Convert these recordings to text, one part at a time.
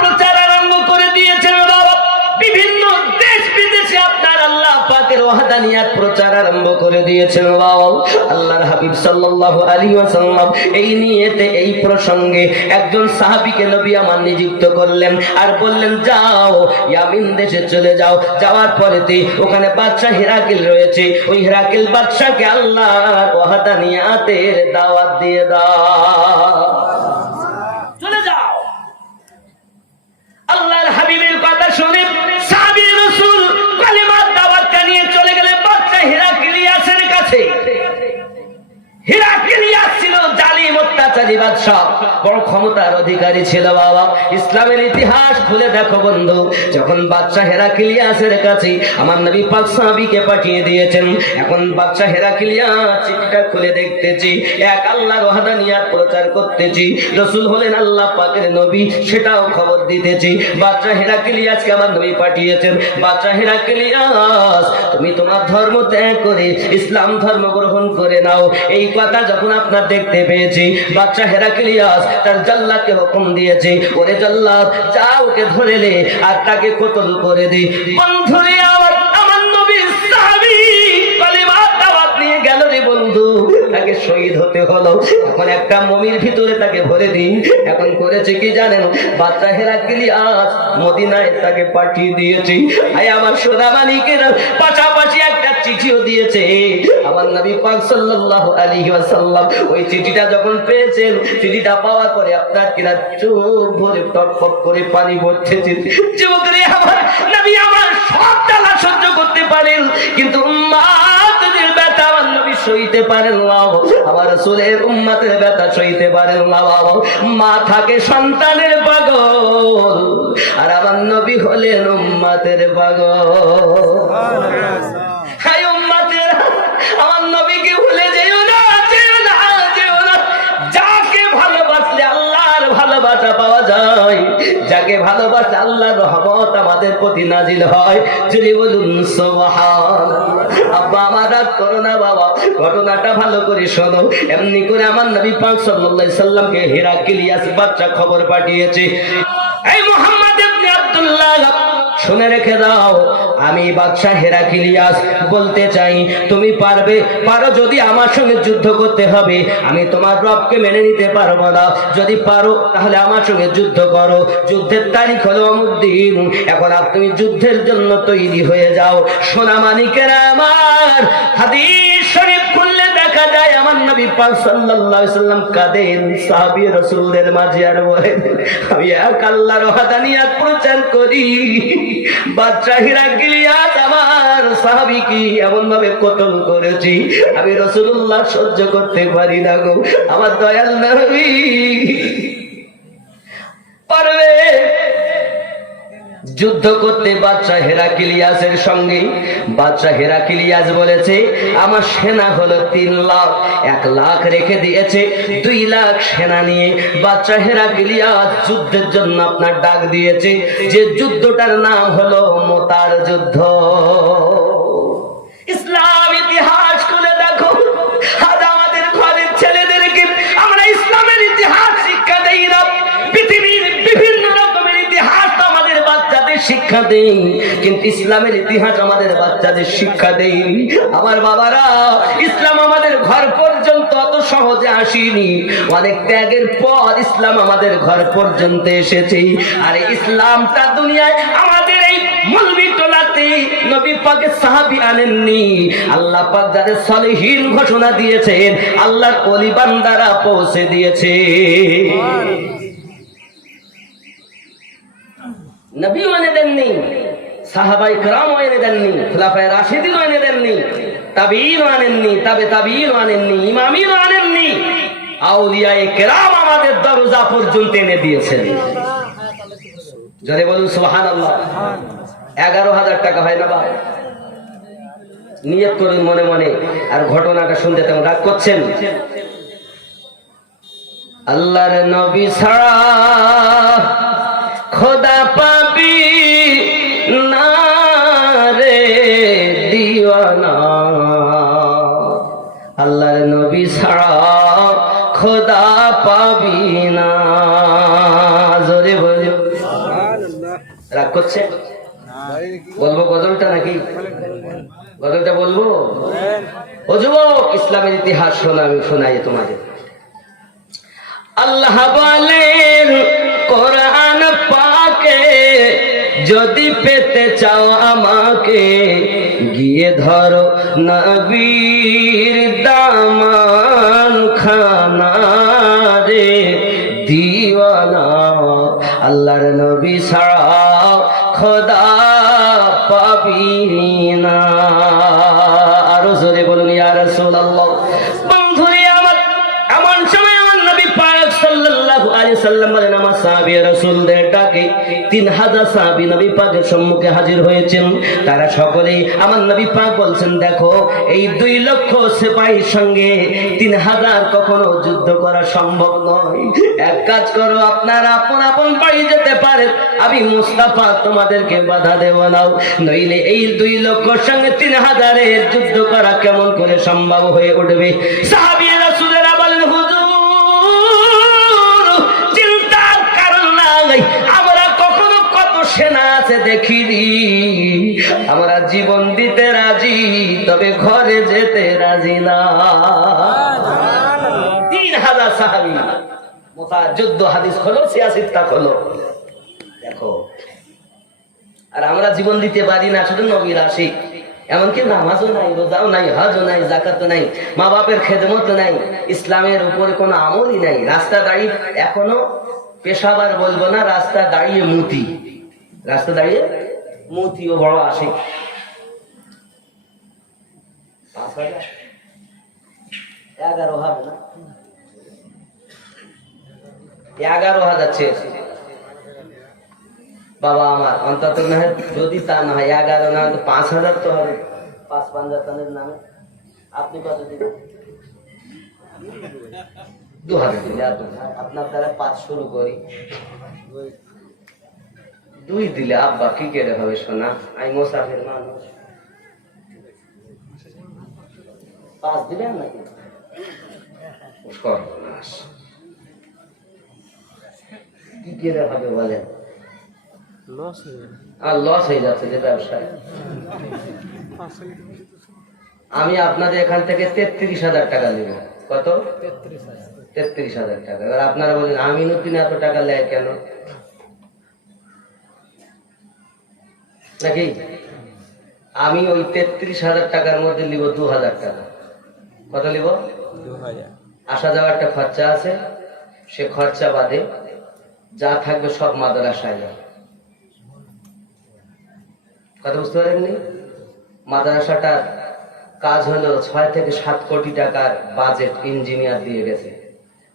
প্রচার আরম্ভ করে দিয়েছেন বিভিন্ন দেশ বিদেশে আপনার আল্লাহ পাকের ওয়াহদানিয়াত প্রচার আরম্ভ করে দিয়েছেন বাবা আল্লাহর হাবিব সাল্লাল্লাহু আলাইহি ওয়াসাল্লাম এই নিয়েতে, এই প্রসঙ্গে একজন সাহাবীকে নবী আমার নিযুক্ত করলেন আর বললেন, যাও, ইয়ামিন দেশে চলে যাও। যাওয়ার পরেতে ওখানে বাদশা হিরাকিল রয়েছে। ওই হিরাকিল বাদশাকে আল্লাহ ওয়াহদানিয়াতের দাওয়াত দিয়ে দাও চলে যাও আল্লাহর হাবিবের কথা শুনে সাহাবী রাসূল কালিমার দাওয়াতটা নিয়ে চলে গেলেন বাচ্চা হিরাকিলিয়াসের কাছে। প্রচার করতেছি হলেন আল্লাহ পাকের নবী, সেটাও খবর দিতেছি। বাদশাহ হেরাকিলিয়াসকে আমার নবী পাঠিয়েছেন, বাদশাহ হেরাকিলিয়াস, তুমি তোমার ধর্ম ত্যাগ করে ইসলাম ধর্ম গ্রহণ করে নাও, এই কথা যখন আপনার দেখতে পেয়েছি, বাচ্চা হেরাকিলিয়াস, তার জল্লাদকে হুকুম দিয়েছে, ওরে জল্লাদ, যা ওকে ধরে নে আর তাকে কতল করে দে। বন্ধুরে শহীদ হতে হলো। এখন একটা মমির ভিতরে তাকে ভরে দিন এখন করেছে কি জানেন? বাচ্চা হেরাকিলিয়াস মদিনায় তাকে পাঠিয়ে দিয়েছে। আয় আমার সোনা মালিকের, পাশাপাশি একটা চিঠিও দিয়েছে। আমার নবী পাক আলাইহি ওয়াসাল্লাম ওই চিঠিটা যখন পেয়েছেন, চিঠিটা পাওয়ার পরে আপনার কিনা চোখ ভরে টকটক করে পানি পড়তেছে আমার নবী আমার সব সহ্য করতে পারেন। কিন্তু সইতে পারেন না আমার রাসূলের উম্মাতের ব্যথা সইতে পারেন না বাবা। মা থাকে সন্তানের পাগল আর আমার নবী হলেন উম্মাতের পাগল। হ্যাঁ উম্মাতের আমার ভালোবাসা পাওয়া যায়। যাকে ভালোবাসা আল্লাহর রহমত আমাদের প্রতি নাজিল হয়। যদি বলুন সুবহান আব্বা, আমার রাত করো না বাবা। ঘটনাটা ভালো করে শোনো। এমনি করে আমার নবী পাক সাল্লাল্লাহু আলাইহি সাল্লামকে হেরাকিলিয়াস বাচ্চা খবর পাঠিয়েছে। এই মুহাম্মদ ইবনে আব্দুল্লাহ শুনে রেখে দাও, আমি বাদশাহ হেরাকিলিয়াস বলতে চাই, তুমি পারবে? পারো যদি আমার সঙ্গে যুদ্ধ করতে হবে। আমি তোমার রবকে মেনে নিতে পারব না। যদি পারো, তাহলে আমার সঙ্গে যুদ্ধ করো। যুদ্ধের তারিখ হলো অমুদ্দিন এখন আর তুমি যুদ্ধের জন্য তৈরি হয়ে যাও। সোনা মানিকেরা আমার হাদিস দেখা যায় আমার নবী মাঝে আর আমি এক আল্লাহর প্রচার করি। আমার সাহাবী কি এমন ভাবে কতল করেছি। আমি রাসূলুল্লাহ সহ্য করতে পারি না গো, আমার দয়াল নবী। পারবে? যুদ্ধ করতে বাচ্চা হেরাকিলিয়াসের সঙ্গে বাচ্চা হেরাকিলিয়াস বলেছে, আমার সেনা হলো তিন লাখ। এক লাখ রেখে দিয়েছে। দুই লাখ সেনা নিয়ে বাচ্চা হেরাকিলিয়াস যুদ্ধের জন্য আপনার ডাক দিয়েছে। যে যুদ্ধটার নাম হলো মোতার যুদ্ধ। ইসলাম ইতিহাস খুলে দেখো। আজ শিক্ষা দেই, কিন্তু ইসলামের ইতিহাস আমাদের বাচ্চাদের শিক্ষা দেই। আমার বাবারা, ইসলাম আমাদের ঘর পর্যন্ত অত সহজে আসেনি। অনেক ত্যাগের পর ইসলাম আমাদের ঘর পর্যন্ত এসেছে। আর ইসলামটা দুনিয়ায় আমাদের এই মুলবি টোলাতে নবী পাকের সাহাবি আনেননি। আল্লাহ পাক যাদের সলিহীন ঘোষণা দিয়েছেন, আল্লাহর অলি বান্দারা পৌঁছে দিয়েছে। নবীও এনে দেননি, সাহাবাই কারামও এনে দেননি, খোলাফায় রাশিদিনও এনে দেননি তাবির আনেননি, তবে তাবির আনেননি ইমামির আনেননি। আউলিয়ায়ে কেরাম আমাদের দরজা পর্যন্ত এনে দিয়েছেন। জরে বলুন সুহান আল্লাহ এগারো হাজার টাকা হয় না বা? নিয়ত করুন মনে মনে, আর ঘটনাটা শুনতে তেমন রাগ করছেন? আল্লাহর নবী ছাড়া খোদা পাবি না রে দিওয়ানা। আল্লাহর নবী ছাড়া খোদা পাবি না। জোরে বলো করছে? বলব গজলটা নাকি? গজলটা বলব? ও যুবক, ইসলামের ইতিহাস শোনা, আমি শোনাই তোমাদের। আল্লাহ বলেন পাকে যদি পেতে চাও আমাকে, গিয়ে ধরো নবীর দামান খানা রে। দিওয়ানা, আল্লাহর নবী ছাড়া খোদা পাবি ডাকে 3000 সাহাবী নবী পাকের সম্মুখে হাজির হয়েছেন। তারা সকলেই আমার নবী পাক বলছেন, দেখো, এই দুই লক্ষ সিপাহীর সঙ্গে 3000 কখনো যুদ্ধ করা সম্ভব নয়। এক কাজ করো, আপনারা আপন আপন বাড়ি যেতে পারেন আমি মুস্তাফা, তোমাদেরকে বাধা দেব নাও নইলে এই দুই লক্ষর সঙ্গে তিন হাজারের যুদ্ধ করা কেমন করে সম্ভব হয়ে উঠবে? সাহাবী কত সেনা আছে দেখিনি। আমরা জীবন দিতে রাজি, তবে ঘরে যেতে রাজি না। তিন হাজার সাহাবি যুদ্ধ হাদিস খোলো সিয়াসিত্তা হলো। দেখো, আর আমরা জীবন দিতে পারি না, শুধু নবীর আশিক। এমনকি নামাজও নাই, রোজাও নাই, হজও নাই জাকাতও নাই মা বাপের খেদমত নাই, ইসলামের উপরে কোনো আমলই নাই। রাস্তা দাঁড়িয়ে এখনও, পেশাবার বলব না, রাস্তা দাঁড়িয়ে মুতি রাস্তা দাঁড়িয়ে মুতিও বড় আশিক। পাঁচ হাজার। এগারো হবে না এগারো হাজার চেয়েছি। বাবা আমার, অন্তত না হয় যদি তা না হয়, এগারো না হয় তো পাঁচ হাজার তো হবে। পাঁচ পাঞ্জাতানের নামে। আপনি কত দিবেন? দু হাজার দিলে আপনি আপনার দ্বারা পাঁচ শুরু করি। দুই দিলে আব্বা কি কেড়ে হবে সোনা আমি মোসাফের মানুষ। পাঁচ দিবেন নাকি? সর্বনাশ। কি কেড়ে হবে বলেন আর লস হয়ে যাচ্ছে যে ব্যবসায়। আমি আপনাদের এখান থেকে তেত্রিশ হাজার টাকা নেব। কত? তেত্রিশ হাজার। টাকা। এবার আপনারা বলেন আমিনুদ্দিন এত টাকা নেয় কেন? নাকি? আমি ওই তেত্রিশ হাজার টাকার মধ্যে নিব দু হাজার টাকা। কত নিব? আসা যাওয়ার একটা খরচা আছে সে খরচা বাদে যা থাকবে সব মাদ্রাসায় যাবে। কথা বুঝতে পারেননি? মাদ্রাসাটার কাজ হলো ছয় থেকে সাত কোটি টাকার বাজেট ইঞ্জিনিয়ার দিয়ে গেছে।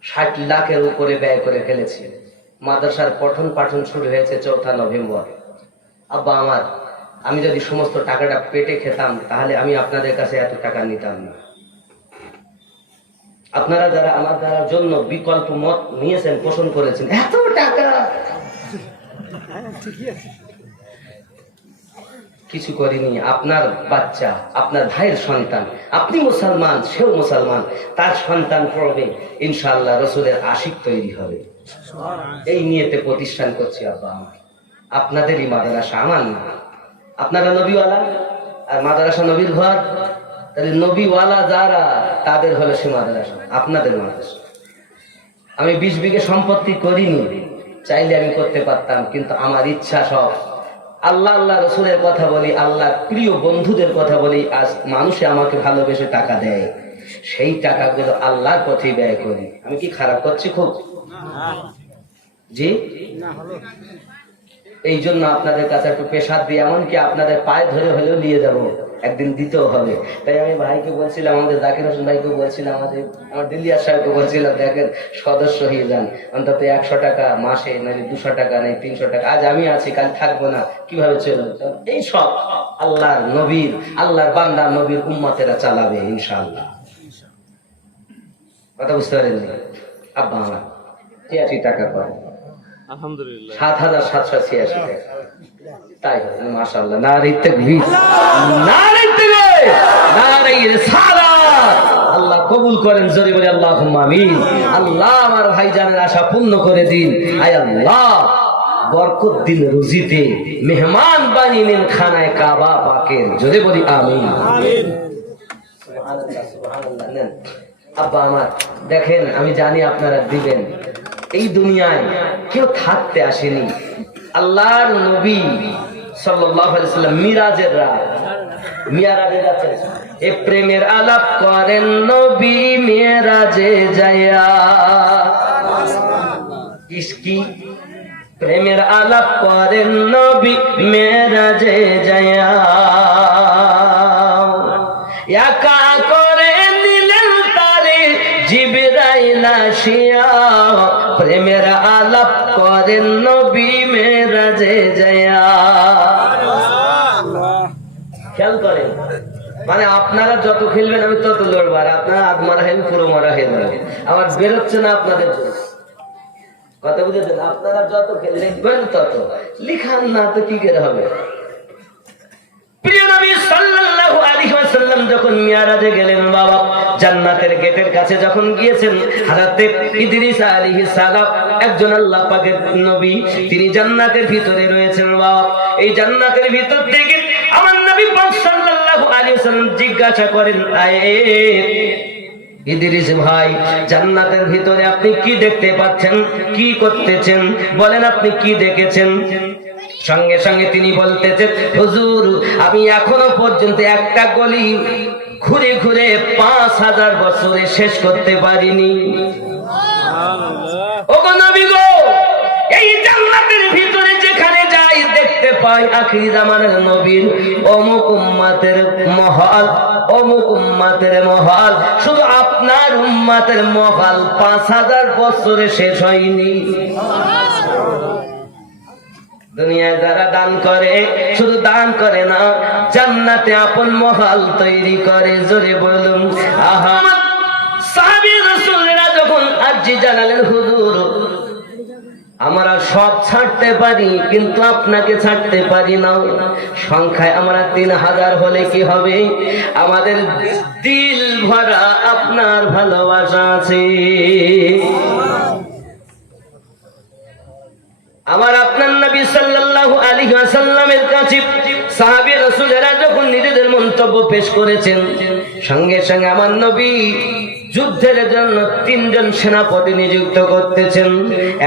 ষাট লাখের উপরে ব্যয় করে ফেলেছে। মাদ্রাসার পঠন পাঠন শুরু হয়েছে চৌঠা নভেম্বর। আব্বা আমার, আমি যদি সমস্ত টাকাটা পেটে খেতাম, তাহলে আমি আপনাদের কাছে এত টাকা নিতাম না। আপনারা যারা আমার দ্বারা জন্য বিকল্প মত নিয়েছেন, পোষণ করেছেন, এত টাকা! কিছু করিনি, আপনার বাচ্চা, আপনার ভাইয়ের সন্তান, আপনি মুসলমান, সেও মুসলমান, তার সন্তান পড়বে, ইনশাআল্লাহ রসুলের আশিক তৈরি হবে। এই নিয়েতে প্রতিষ্ঠান করছি আব্বা আমার। আপনাদেরই মাদ্রাসা আমার না। আপনারা নবীওয়ালা আর মাদ্রাসা নবীর ঘর, তাহলে নবীওয়ালা যারা, তাদের হলো সে মাদ্রাসা, আপনাদের মাদ্রাসা। আমি বিশ বিঘে সম্পত্তি করিনি, চাইলে আমি করতে পারতাম, কিন্তু আমার ইচ্ছা সব। আল্লাহ আল্লাহ রসুলের কথা বলি, আল্লাহ প্রিয় বন্ধুদের কথা বলি, আজ মানুষে আমাকে ভালোবেসে টাকা দেয়। সেই টাকাগুলো আল্লাহর পথে ব্যয় করি। আমি কি খারাপ করছি খুব? জি? এই জন্য আপনাদের কাছে একটু পেশাদ দিয়ে এমনকি আপনাদের পায়ে ধরে হলেও নিয়ে যাব। একদিন দিতেও হবে। তাই আমি ভাইকে বলছিলাম, আমাদের জাকির হোসেন ভাইকে বলছিলাম, আমাদের, আমার দিল্লিয়ার সাহেবকে বলছিলাম, দেখেন সদস্য হয়ে যান। অন্তত একশো টাকা মাসে নাকি দুশো টাকা নেই তিনশো টাকা। আজ আমি আছি, কাল থাকব না। কীভাবে চলবে? এই সব আল্লাহর নবীর, আল্লাহর বান্দা নবীর উম্মতেরা চালাবে, ইনশাআল্লাহ। কথা বুঝতে পারেন আব্বা, আমার টাকা পায় আলহামদুলিল্লাহ। সাত হাজার সাতশো ছিয়াশি টাকা। তাই মাসাল্লাহ নারী তাকবীর। নারী তাকবীর! নারী রিসালাত! আল্লাহ কবুল করেন জোরে বলে আল্লাহ আমিন। আল্লাহ আমার ভাইজানের আশা পূর্ণ করে দিন। আয় আল্লাহ বরকত দিন রুজিতে মেহমান বানিয়ে নিন খানায় কাবা পাকের। যদি বলি আমি আব্বা আমার দেখেন আমি জানি আপনারা দিবেন। এই দুনিয়ায় কেউ থাকতে আসেনি। আল্লাহর নবী সাল্লাম মিরাজের রাত এ প্রেমের আলাপ করেন নবী মিরাজে যায়া প্রেমের আলাপ করেন নবী মেরাজে যায়া প্রেমের আলাপ করেন নবী মেরাজে জয়া খেয়াল করেন? মানে আপনারা যত খেলবেন, আমি তত লড়বো। আর আপনারা আগ মারা হেন পুরো মারা হেন আমার বেরোচ্ছে না আপনাদের কথা বুঝেছেন? আপনারা যত খেলবেন, তত। লিখান না তো কি করে হবে? তিনি জান্নাতের ভিতরে রয়েছেন, বাবা। এই জান্নাতের ভিতর থেকে আমার নবী সাল্লাল্লাহু আলাইহি ওয়াসাল্লাম জিজ্ঞাসা করেন ভাই, জান্নাতের ভিতরে আপনি কি দেখতে পাচ্ছেন? কি করতেছেন? বলেন আপনি কি দেখেছেন? সঙ্গে সঙ্গে তিনি বলতেছেন হুজুর আমি এখনও পর্যন্ত একটা গলি ঘুরে ঘুরে পাঁচ হাজার বছরে শেষ করতে পারিনি। এই জান্নাতের ভিতরে যেখানে যাই দেখতে পাই আখিরি জামানের নবীর অমুক উম্মাতের মহল অমুক উম্মাতের মহল। শুধু আপনার উম্মাতের মহল পাঁচ হাজার বছরে শেষ হয়নি। দুনিয়ায় যারা দান করে, শুধু দান করে না, জান্নাতে আপন মহল তৈরি করে, জোরে বলুন, আহা। যখন আরজি জানালেন হুজুর, আমরা সব ছাড়তে পারি, কিন্তু আপনাকে ছাড়তে পারি না। সংখ্যায় আমরা তিন হাজার হলে কি হবে? আমাদের দিল ভরা আপনার ভালোবাসা আছে। আমার আপনার নবী সাল্লাল্লাহু আলাইহি ওয়াসাল্লামের কাছে সাহাবী রাসূলেরা যখন নিজেদের মন্তব্য পেশ করেছেন, সঙ্গে সঙ্গে আমার নবী যুদ্ধের জন্য তিনজন সেনাপতি নিযুক্ত করতেছেন।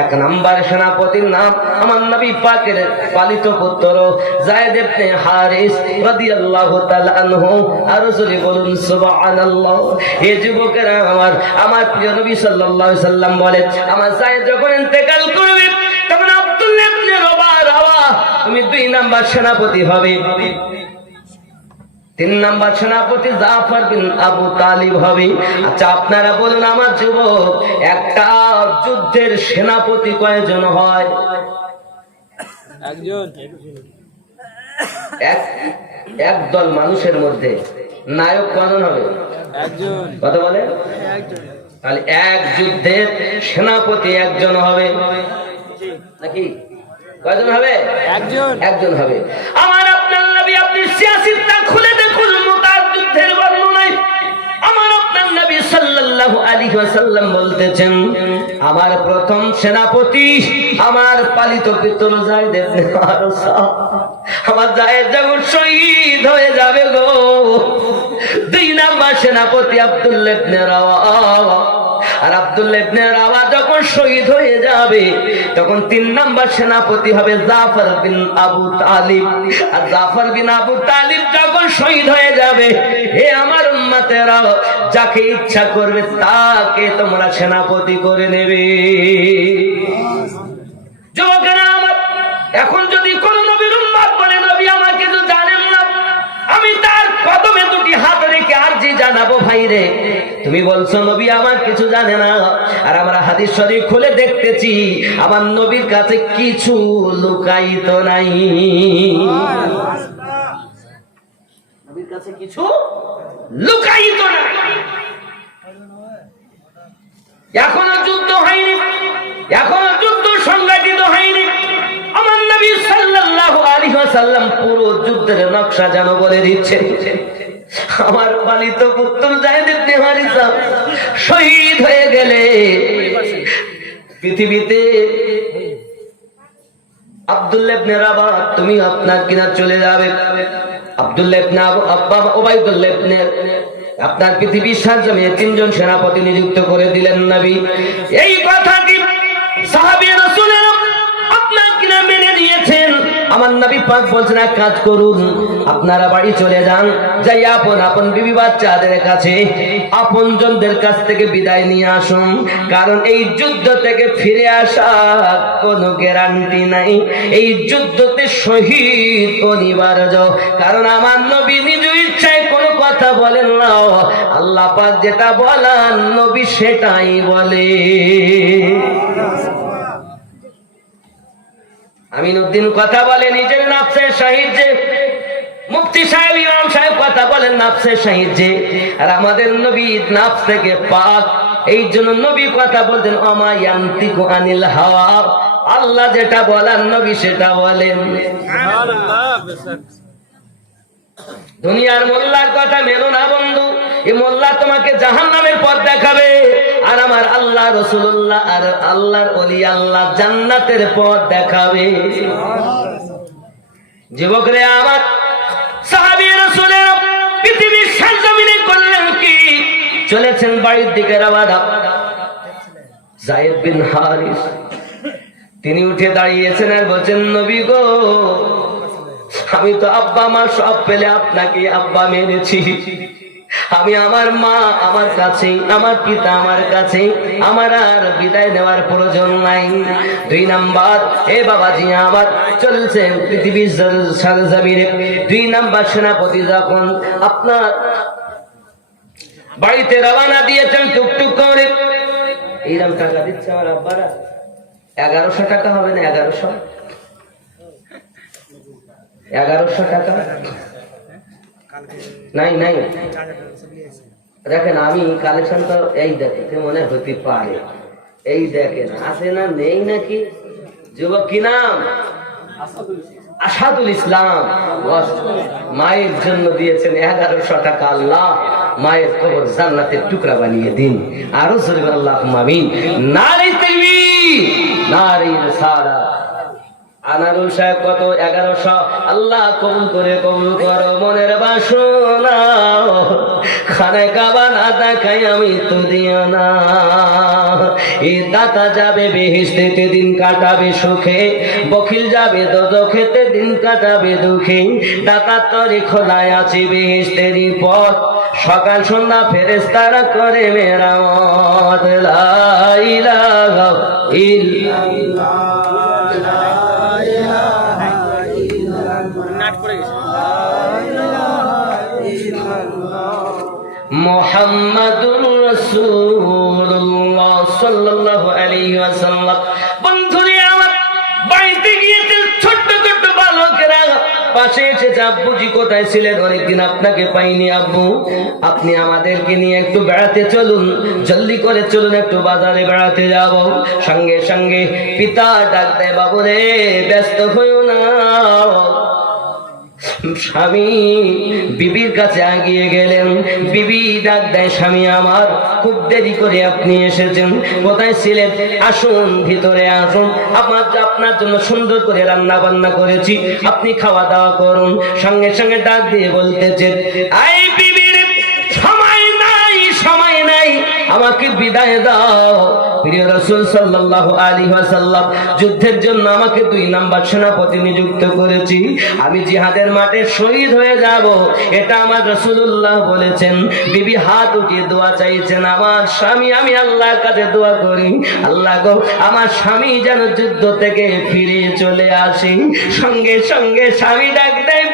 এক নাম্বার সেনাপতির নাম আমার নবী পাকের পালিত পুত্র জায়েদ ইবনে হারিস রাদিয়াল্লাহু তাআলা আনহু। আর সুবহানাল্লাহ। এই যুবকেরা আমার আমার প্রিয় নবী সাল্লাল্লাহু আলাইহি সাল্লাম বলেন, আমার জায়েদ যখন ইন্তেকাল করবে, তখন তুমি দুই নাম্বার সেনাপতি হবে। তিন নাম্বার সেনাপতি জাফর বিন আবু তালিব হবে। আচ্ছা আপনারা বলুন আমার যুবক একটা যুদ্ধের সেনাপতি কয়জন হয়? একজন। এক এক দল মানুষের মধ্যে। নায়ক কজন হবে? একজন। কথা বলে? একজন তাহলে এক যুদ্ধের সেনাপতি একজন হবে। নাকি? কয়জন হবে? একজন। একজন হবে। আমার আপনার নবী আপনি সিয়াসিতটা খুলে দেখুন মুতার যুদ্ধের বর্ণনায়। আমার আপনার নবী সাল্লাল্লাহু আলাইহি ওয়াসাল্লাম বলতেছেন আমার প্রথম সেনাপতি আমার পালিত পিতর ইবনে হারসা আমার জায়েদ যখন শহীদ হয়ে যাবে গো। দুই নাম্বার সেনাপতি আব্দুল্লাহ ইবনে রাওয়া আর আব্দুল্লাহ যখন শহীদ হয়ে যাবে, তখন তিন নাম্বার সেনাপতি হবে জাফর বিন আবু তালিব। আর জাফর বিন আবু তালিব যখন শহীদ হয়ে যাবে, হে আমার উম্মতেরা, যাকে ইচ্ছা করবে তাকে তোমরা সেনাপতি করে নেবে। এখন যদি কোন নবীর উম্মত বলে, নবী আমাকে তো জানেন না, আমি তার কদমে দুটি হাত আর জানাব ভাই রে। তুমি বলছো, নবী আমার কিছু জানে না। আর আমরা হাদিস শরীফ খুলে দেখতেছি, আমার নবীর কাছে কিছু লুকাইত নাই। নকশা যেন বলে দিচ্ছে আমার পালিত পুত্র জায়েদ ইবনে হারিসা শহীদ হয়ে গেলে পৃথিবীতে আব্দুল্লাহ ইবনে তুমি আপনার কিনা চলে যাবে। আব্দুল্লাহ ইবনে আব্বা ওবাইদুল্লাহ ইবনে, আপনার পৃথিবীর তিনজন সেনাপতি নিযুক্ত করে দিলেন নবী। এই কথাটি আমার নবী পাক বলছেন এক কাজ করুন, আপনারা বাড়ি চলে যান, যাই আপন আপন বিবি বাচ্চাদের কাছে আপন জনদের কাছ থেকে বিদায় নিয়ে আসুন। কারণ এই যুদ্ধ থেকে ফিরে আসা কোনো গ্যারান্টি নাই। এই যুদ্ধতে শহীদ অনিবার্য কারণ আমার নবী নিজ ইচ্ছায় কোনো কথা বলেন না। আল্লাহ পাক যেটা বলান, নবী সেটাই বলে। আমিনুদ্দিন কথা বলে নিজের নাফসের সাহিত্যে মুফতি সাহেব, ইমাম সাহেব কথা বলেন নাফসে শহীদ সাহিত্যে আর আমাদের নবী নাফস থেকে পাক। এই জন্য নবী কথা বলতেন অমায়ান্তিকু আনিল হাওয়া। আল্লাহ যেটা বলার নবী সেটা বলেন। দুনিয়ার মোল্লার কথা মেনো না, বন্ধু। এই মোল্লা তোমাকে জাহান নামের পথ দেখাবে। আর আমার আল্লাহ রসুল্লাহ আর আল্লাহর অলি আল্লাহ জান্নাতের পথ দেখাবে। যুবকরে আমার, সাহাবী পৃথিবীর সরজমিনে করলেন কি? চলেছেন বাড়ির দিকে রাবাদা জায়েদ বিন হারিস, তিনি উঠে দাঁড়িয়েছেন আর বলছেন, নবী গো আমি তো আব্বা মা সব পেলে আপনাকে আব্বা মেরেছি। আমি আমার মা, আমার কাছে, আমার পিতা, আমার কাছে, আমার আর বিদায় নেওয়ার প্রয়োজন নাই। দুই নাম্বার, এ বাবাজি আমার চলছে পৃথিবীর সারজামিরে দুই নাম্বার সেনাপতি যখন আপনার বাড়িতে রওনা দিয়েছেন টুকটুক করে এইরকম টাকা দিচ্ছে আমার আব্বারা। এগারোশো টাকা হবে না এগারোশো? এগারোশো টাকা? নাই নাই। দেখেন, আমি কালেকশন তো এই দেখে মনে হতে পারে। এই দেখেন, আছে না, নেই নাকি? যুবক, কি নাম? আসাদুল ইসলাম। মায়ের জন্য দিয়েছেন এগারোশো টাকা, আল্লাহ। মায়ের কবর জান্নাতের টুকরা বানিয়ে দিন। আরও সরিব আল্লাহ মামিন নারী তেলবি নারী সারা। আনারুল সাহেব কত এগারোশো? আল্লাহ কবুল করে কবুল করো, মনের বাসনা। আমি তো দিও না। দিন কাটাবে সুখে। যাবে দিন কাটাবে খোলায় আছে বেহেস্তেরই পথ। সকাল সন্ধ্যা ফেরেস্তারা করে মেরামত। মোহাম্মদুর রাসূলুল্লাহ সাল্লাল্লাহু আলাইহি ওয়াসাল্লাম। বন্ধুরে আমার বালকেরা পাশে কোথায় আপনাকে পাইনি আব্বু। আপনি আমাদেরকে নিয়ে একটু বেড়াতে চলুন, জলদি করে চলুন, একটু বাজারে বেড়াতে যাব। সঙ্গে সঙ্গে পিতা ডাক দেয় বাবু রে ব্যস্ত হইও না। স্বামী, বিবির কাছে আগিয়ে গেলেন। বিবি ডাক দেয়, স্বামী আমার, খুব দেরি করে আপনি এসেছেন। কোথায় ছিলেন? আসুন, ভিতরে আসুন। আমার আপনার জন্য সুন্দর করে রান্না বান্না করেছি, আপনি খাওয়া দাওয়া করুন। সঙ্গে সঙ্গে ডাক দিয়ে বলতেছেন আই আমাকে বিদায় দাও। প্রিয় রসুল সাল্লাল্লাহু আলাইহি ওয়াসাল্লাম, যুদ্ধের জন্য আমাকে দুই নাম্বার সেনাপতি নিযুক্ত করেছি। আমি জিহাদের মাঠে শহীদ হয়ে যাব, এটা আমার রাসূলুল্লাহ বলেছেন। বিবি হাত উঠিয়ে দোয়া চাইছেন, আমার স্বামী, আমি আল্লাহর কাছে দোয়া করি। আল্লাহ গো, আমার স্বামী যেন যুদ্ধ থেকে ফিরে চলে আসে। সঙ্গে সঙ্গে স্বামী ডাক দেয়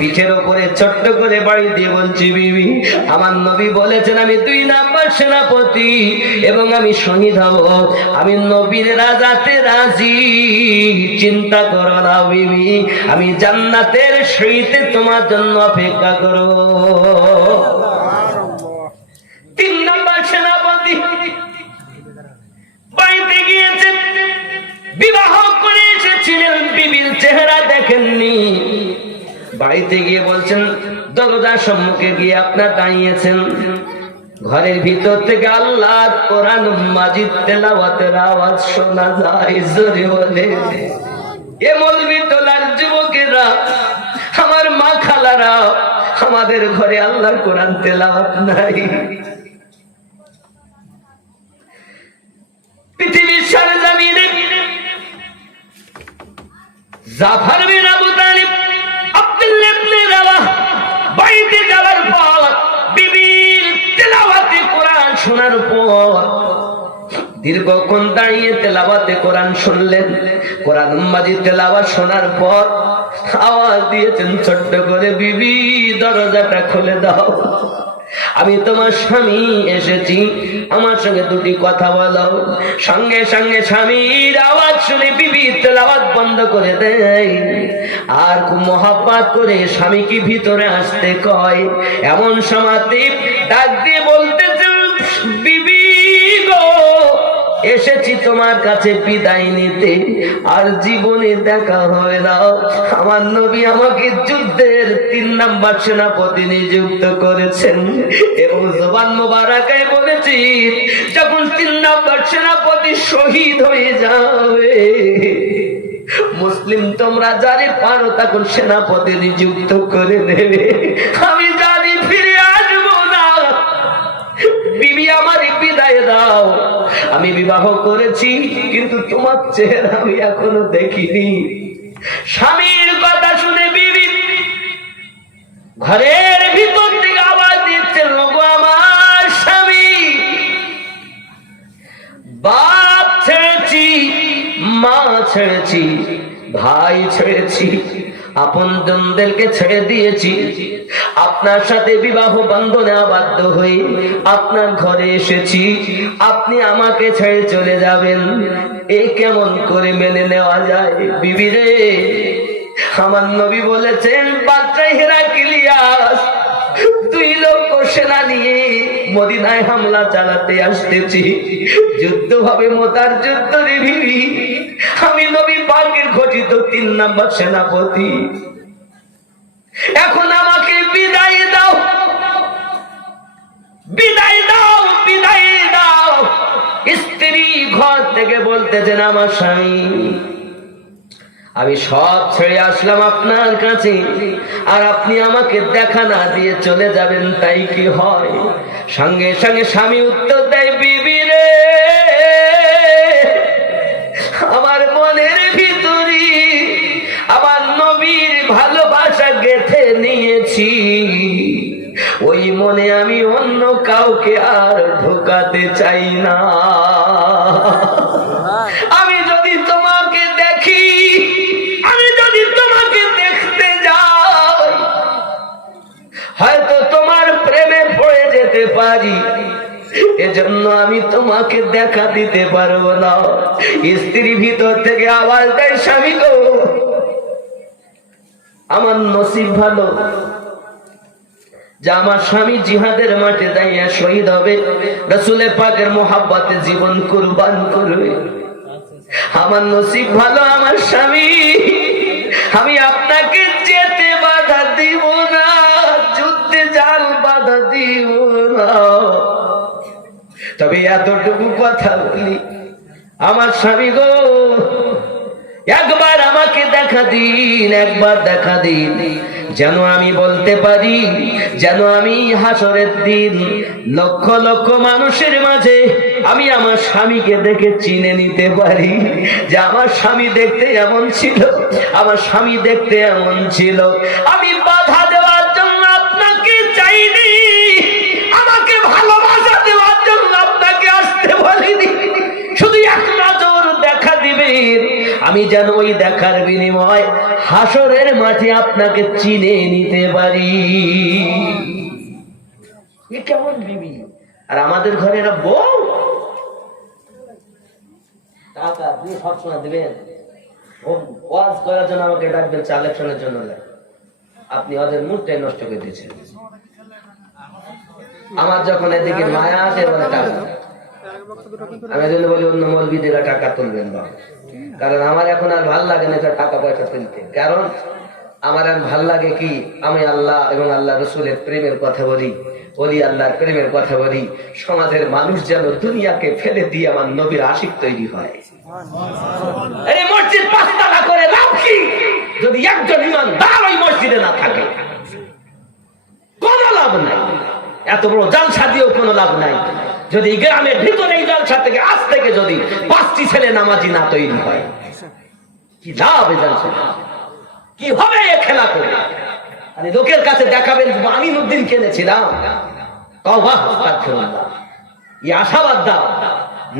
পিঠের ওপরে ছোট্ট করে বাড়ি দিয়ে বলছি, বিবি, আমার নবী বলেছেন আমি দুই নাম্বার সেনাপতি এবং আমি শহীদ হব। আমি নবীর রাজাতে রাজি। চিন্তা করো না, বিবি, আমি জান্নাতের সইতে তোমার জন্য অপেক্ষা করো বাড়িতে গিয়ে বলছেন, দরজার সম্মুখে গিয়ে আপনার দাঁড়িয়েছেন। ঘরের ভিতর থেকে আল্লাহ কোরআন মাজিদ তেলাওয়াতের আওয়াজ শোনা যায়, জোরে বলে। এ মলবি যুবকেরা, আমার মা খালারা, আমাদের ঘরে আল্লাহর কোরআন তেলাওয়াত নাই। পৃথিবীর সারা জামিনে জাফর বিন আবু বাড়িতে যাওয়ার পর বিবির কোরআন শোনার পর দীর্ঘক্ষণ দাঁড়িয়ে তেলাওয়াতে কোরআন শুনলেন। কোরআন মাজি তেলাওয়াত শোনার পর আওয়াজ দিয়েছেন, ছোট্ট করে, বিবি, দরজাটা খুলে দাও। আমি তোমার স্বামী এসেছি। আমার সঙ্গে দুটি কথা বলো। সঙ্গে সঙ্গে স্বামীর আওয়াজ শুনে বিবি তেলাওয়াত বন্ধ করে দেয়। আর খুব মহাপাত করে স্বামীকে ভিতরে আসতে কয়। এমন সমাতে ডাক দিয়ে বলতে বিবি এসেছি তোমার কাছে বিদায় নিতে। আর জীবনে দেখা হয় না। আমার নবী আমাকে যুদ্ধের তিন নাম্বার সেনাপতি নিযুক্ত করেছেন। এবং জবান মোবারকায় বলেছি, যখন তিন নাম্বার সেনাপতি শহীদ হয়ে যাবে, মুসলিম তোমরা যারে পারো তখন সেনাপতি নিযুক্ত করে দেবে। আমি জানি ফিরে আসব না। বিবি আমার বিদায় দাও। আমি বিবাহ করেছি, কিন্তু তোমার চেহারা আমি এখনও দেখিনি। স্বামীর কথা শুনে বিবি ঘরের ভিতর থেকে আওয়াজ দিচ্ছে লোগো আমার স্বামী, বাপ ছেড়েছি, মা ছেড়েছি, ভাই ছেড়েছি আপন জনদেরকে ছেড়ে দিয়েছি। আপনার সাথে বিবাহ বন্ধনে আবদ্ধ হয়ে আপনার ঘরে এসেছি। আপনি আমাকে ছেড়ে চলে যাবেন। এ কেমন করে মেনে নেওয়া যায় বিবিরে আমার নবী বলেছেন বাচ্চা হেরা কিলিয়াস দুই লক্ষ সেনা নিয়ে মদিনায় হামলা চালাতে আসতেছি। যুদ্ধ হবে মোতার যুদ্ধ রে ভিবি আমি নবী পাকের ঘটিত তিন নাম্বার সেনাপতি এখন আমাকে বিদায় দাও বিদায় দাও বিদায় দাও স্ত্রী ঘর থেকে বলতেছেন, আমার স্বামী, আমি সব ছেড়ে আসলাম আপনার কাছে। আর আপনি আমাকে দেখা না দিয়ে চলে যাবেন, তাই কি হয়? সঙ্গে সঙ্গে স্বামী উত্তর দেয়, বিবি রে, আমার মনের ভিতরে আমার নবীর ভালোবাসা গেথে নিয়েছি। ওই মনে আমি অন্য কাউকে আর ঢোকাতে চাই না। যেতে পারি, এজন্য আমি তোমাকে দেখা দিতে পারব না। স্ত্রী ভিতর থেকে আওয়াজ দেয়, স্বামী গো, আমার নসিব ভালো যে আমার স্বামী জিহাদের মাঠে দাঁড়িয়ে শহীদ হবে। রসুলে পাকের মোহাব্বতে জীবন কুরবান করবে। আমার নসিব ভালো, আমার স্বামী, আমি আপনাকে যেতে বাধা দিব না, যুদ্ধে যান বাধা দিব তবে এতটুকু কথা বলি, আমার স্বামী গো, একবার আমাকে দেখা দিন, একবার দেখা দিন, যেন আমি বলতে পারি, যেন আমি হাসরের দিন লক্ষ লক্ষ মানুষের মাঝে আমি আমার স্বামীকে দেখে চিনে নিতে পারি, যে আমার স্বামী দেখতে এমন ছিল, আমার স্বামী দেখতে এমন ছিল। আমি বাধা আমি যেন ওই দেখার বিনিময় হাসরের মাঠে আপনাকে চিনে নিতে পারি। কেমন বিবি? আর আমাদের ঘরে এরা বউ? টাকা দিয়ে সবসময় দেবেন। আমাকে ডাকবেন জন্য আপনি ওদের নষ্ট করে দিয়েছেন। আমার যখন এদিকে মায়া আছে আমি জন্য বলি, অন্য মলবিদেরা টাকা তুলবেন বা কারণ আমার এখন আর ভালো লাগে না টাকা পয়সা তুলতে। কারণ আমার আর ভালো লাগে কি? আমি আল্লাহ এবং আল্লাহ রসুলের প্রেমের কথা বলি বলি আল্লাহর প্রেমের কথা বলি। সমাজের মানুষ যেন দুনিয়াকে ফেলে দিয়ে আমার নবীর আশিক তৈরি হয়। করে যদি একজন ইমানদার ওই মসজিদে না থাকে, কোনো লাভ নাই। এত বড় জালসা দিয়েও কোনো লাভ নাই। যদি গ্রামের ভিতরে জালসা থেকে, আজ থেকে যদি পাঁচটি ছেলে নামাজি না তৈরি হয়, কি লাভ কি হবে এ খেলা করে? আরে লোকের কাছে দেখাবেন, আমি উদ্দিন কিনেছিলাম? আশাবাদ দাও,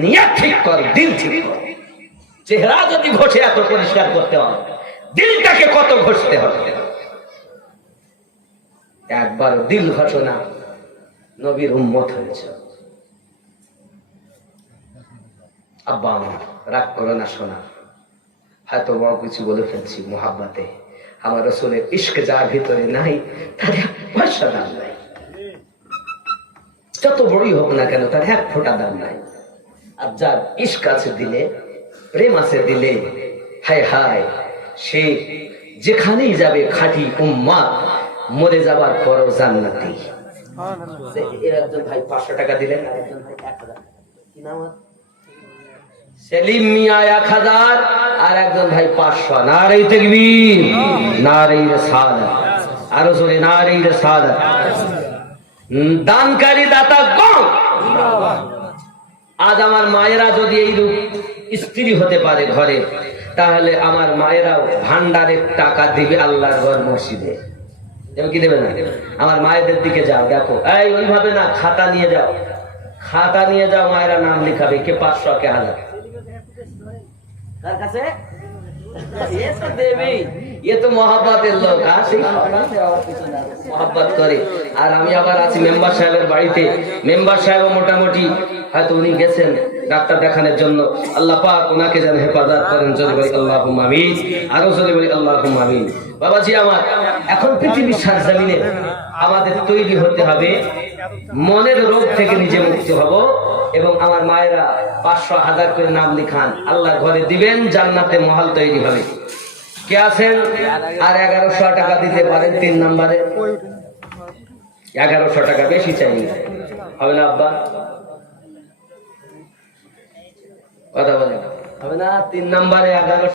নিয়ত ঠিক কর, দিল ঠিক কর। চেহারা যদি ঘষে এত পরিষ্কার করতে হবে, দিলটাকে কত ঘষতে হবে? একবার দিল ঘটনা নবীর উন্মত হয়েছে। আব্বা আমার রাগ করো না শোনা। হয়তো বড় কিছু বলে ফেলছি মোহাব্বাতে। আমার রসুলের ইস্ক যার ভিতরে নাই তার এক পয়সা দাম নাই। যত বড়ই হোক না কেন তার এক ফোঁটা দাম নাই। আর যার ইস্ক আছে দিলে প্রেম আছে দিলে হায় হায় সে যেখানেই যাবে খাঁটি উম্মা মরে যাবার পরও জান্নাতি। এর একজন ভাই পাঁচশো টাকা দিলেন আর একজন ভাই এক হাজার। কি নাম ওর? সেলিম মিয়া এক হাজার আর একজন ভাই পাঁচশো। নারী তেকবীর নারী সাদা। আরও জোরে নারী সাদা। দানকারী দাতা কম আজ আমার মায়েরা যদি এই রূপ স্ত্রী হতে পারে ঘরে, তাহলে আমার মায়েরাও ভান্ডারের টাকা দিবে আল্লাহর ঘর মসজিদে। কি দেবে না? আমার মায়েদের দিকে যাও, দেখো। এই, ওইভাবে না, খাতা নিয়ে যাও। খাতা নিয়ে যাও, মায়েরা নাম লিখাবে, কে পাঁচশো, কে হাজার। কাছে? সাহেব মোটামুটি, হয়তো উনি গেছেন ডাক্তার দেখানোর জন্য। আল্লাহ পাক ওনাকে যেন হেফাজত করেন। যদি বলি আল্লাহ আমিন। আরও যদি বলি আল্লাহ বাবাজি আমার, এখন পৃথিবীর সার জামিনে আমাদের তৈরি হতে হবে মনের রোগ থেকে নিজে মুক্তি হব এবং আমার মায়েরা পাঁচশো হাজার করে নাম লিখান আল্লাহর ঘরে দিবেন, জান্নাতে মহল তৈরি হবে। কে আছেন? আর এগারোশো টাকা দিতে পারেন তিন নম্বরে। এগারোশো টাকা বেশি চাই হবে না, আব্বা? কথা বলেন। হবে না, তিন নম্বরে এগারো